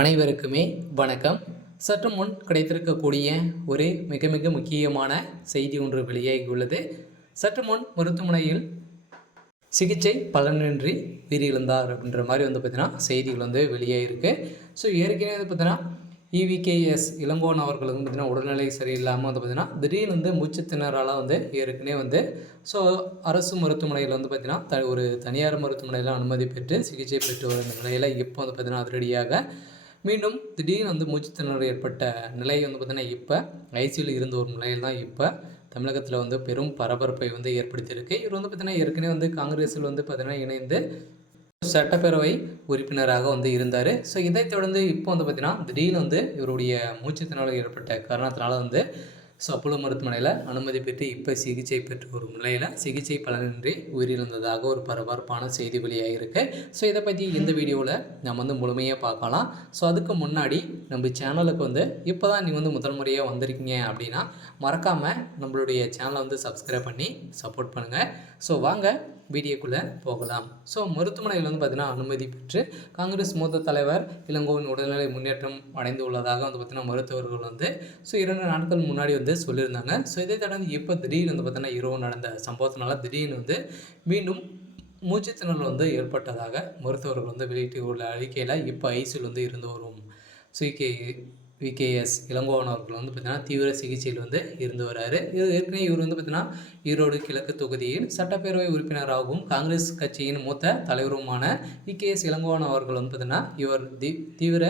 அனைவருக்குமே வணக்கம். சற்று முன் கிடைத்திருக்கக்கூடிய ஒரு மிக மிக முக்கியமான செய்தி ஒன்று வெளியாகியுள்ளது. சற்று முன் மருத்துவமனையில் சிகிச்சை பலனின்றி உயிரிழந்தார் அப்படின்ற மாதிரி பார்த்தீங்கன்னா செய்திகள் வெளியாகிருக்கு. ஸோ ஏற்கனவே பார்த்தீங்கன்னா இவிகேஎஸ் இளங்கோவன் அவர்களுக்கு பார்த்தீங்கன்னா உடல்நிலை சரியில்லாமல் பார்த்தீங்கன்னா திடீர்னு மூச்சு திணறலால் ஏற்கனவே ஸோ அரசு மருத்துவமனையில் பார்த்தீங்கன்னா ஒரு தனியார் மருத்துவமனையில் அனுமதி பெற்று சிகிச்சை பெற்று வரும் நிலையில் இப்போ பார்த்தீங்கன்னா அதிரடியாக மீண்டும் திடீர்னு மூச்சு திணறல் ஏற்பட்ட நிலை பார்த்தீங்கன்னா இப்போ ஐசியூவில் இருந்த ஒரு நிலையில் தான் இப்போ தமிழகத்தில் பெரும் பரபரப்பை ஏற்படுத்தியிருக்கு. இவர் பார்த்தீங்கன்னா ஏற்கனவே காங்கிரஸில் பார்த்தீங்கன்னா இணைந்து சட்டப்பேரவை உறுப்பினராக இருந்தார். ஸோ இதைத் தொடர்ந்து இப்போ பார்த்தீங்கன்னா திடீர்னு இவருடைய மூச்சு திணறல் ஏற்பட்ட காரணத்தினால ஸோ அப்போலோ மருத்துவமனையில் அனுமதி பெற்று இப்போ சிகிச்சை பெற்று வரும் நிலையில் சிகிச்சை பலனின்றி உயிரிழந்ததாக ஒரு பரபரப்பான செய்தி வெளியாகிருக்கு. ஸோ இதை பற்றி இந்த வீடியோவில் நம்ம முழுமையாக பார்க்கலாம். ஸோ அதுக்கு முன்னாடி நம்ம சேனலுக்கு இப்போ தான் நீ முதல் முறையாக வந்திருக்கீங்க அப்படின்னா மறக்காமல் நம்மளுடைய சேனலை சப்ஸ்கிரைப் பண்ணி சப்போர்ட் பண்ணுங்கள். ஸோ வாங்க வீடியோக்குள்ளே போகலாம். ஸோ மருத்துவமனையில் பார்த்தீங்கன்னா அனுமதி பெற்று காங்கிரஸ் மூத்த தலைவர் இளங்கோவன் உடல்நிலை முன்னேற்றம் அடைந்து உள்ளதாக பார்த்தீங்கன்னா மருத்துவர்கள் ஸோ 2 நாட்கள் முன்னாடி சொல்லியிருந்தாங்க. ஸோ இதை தொடர்ந்து இப்போ திடீர்னு பார்த்தீங்கன்னா இரவு நடந்த சம்பவத்தினால திடீர்னு மீண்டும் மூச்சு திணறல் ஏற்பட்டதாக மருத்துவர்கள் வெளியிட்டு உள்ள அறிக்கையில் இப்போ ஐசியூவில் இருந்து வரும் விகேஎஸ் இளங்கோவன் அவர்கள் பார்த்தீங்கன்னா தீவிர சிகிச்சையில் இருந்து வராரு. இது ஏற்கனவே இவர் பார்த்தீங்கன்னா ஈரோடு கிழக்கு தொகுதியில் சட்டப்பேரவை உறுப்பினராகவும் காங்கிரஸ் கட்சியின் மூத்த தலைவருமான விகேஎஸ் இளங்கோவன் அவர்கள் பார்த்தீங்கன்னா இவர் தீவிர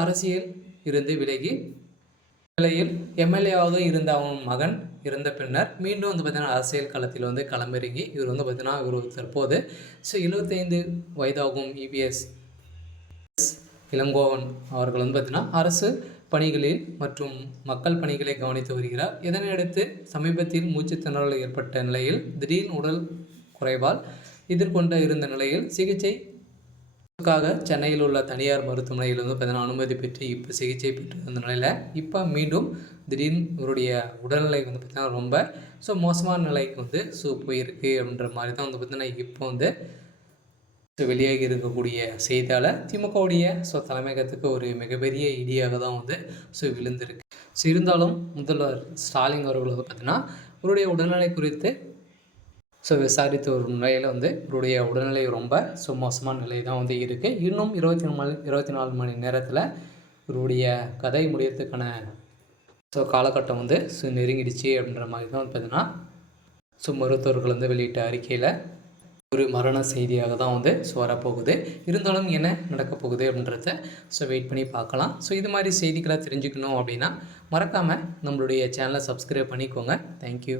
அரசியல் இருந்து விலகி நிலையில் எம்எல்ஏவாக இருந்த அவன் மகன் இருந்த பின்னர் மீண்டும் பார்த்தீங்கன்னா அரசியல் களத்தில் களமிறங்கி இவர் பார்த்தீங்கன்னா இவர் தற்போது 75 வயதாகும் இபிஎஸ் இளங்கோவன் அவர்கள் பார்த்தீங்கன்னா அரசு பணிகளில் மற்றும் மக்கள் பணிகளை கவனித்து வருகிறார். இதனையடுத்து சமீபத்தில் மூச்சு திணறல் ஏற்பட்ட நிலையில் திடீர் உடல் குறைவால் எதிர்கொண்ட இருந்த நிலையில் சிகிச்சைக்காக சென்னையில் உள்ள தனியார் மருத்துவமனையில் பார்த்தீங்கன்னா அனுமதி பெற்று இப்போ சிகிச்சை பெற்று வந்த நிலையில் இப்போ மீண்டும் திடீர்னு இவருடைய உடல்நிலை பார்த்தீங்கன்னா ரொம்ப மோசமான நிலைக்கு போயிருக்கு அப்படின்ற மாதிரி தான் பார்த்தீங்கன்னா இப்போ வெளியாகி இருக்கக்கூடிய செய்தியால் திமுகவுடைய தலைமையகத்துக்கு ஒரு மிகப்பெரிய இடியாக தான் விழுந்திருக்கு. இருந்தாலும் முதல்வர் ஸ்டாலின் அவர்கள் பார்த்தீங்கன்னா இவருடைய உடல்நிலை குறித்து விசாரித்து வரும் நிலையில் இவருடைய உடல்நிலை ரொம்ப மோசமான நிலை தான் இருக்குது. இன்னும் 24 மணி நேரத்தில் இவருடைய கதை முடியறதுக்கான காலகட்டம் நெருங்கிடுச்சு அப்படின்ற மாதிரி தான் பார்த்தீங்கன்னா மருத்துவர்கள் வெளியிட்ட அறிக்கையில் ஒரு மரண செய்தியாக தான் வரப்போகுது. இருந்தாலும் என்ன நடக்கப் போகுது அப்படின்றத வெயிட் பண்ணி பார்க்கலாம். இது மாதிரி செய்திகளை தெரிஞ்சுக்கணும் அப்படின்னா மறக்காமல் நம்மளுடைய சேனலை சப்ஸ்கிரைப் பண்ணிக்கோங்க. தேங்க்யூ.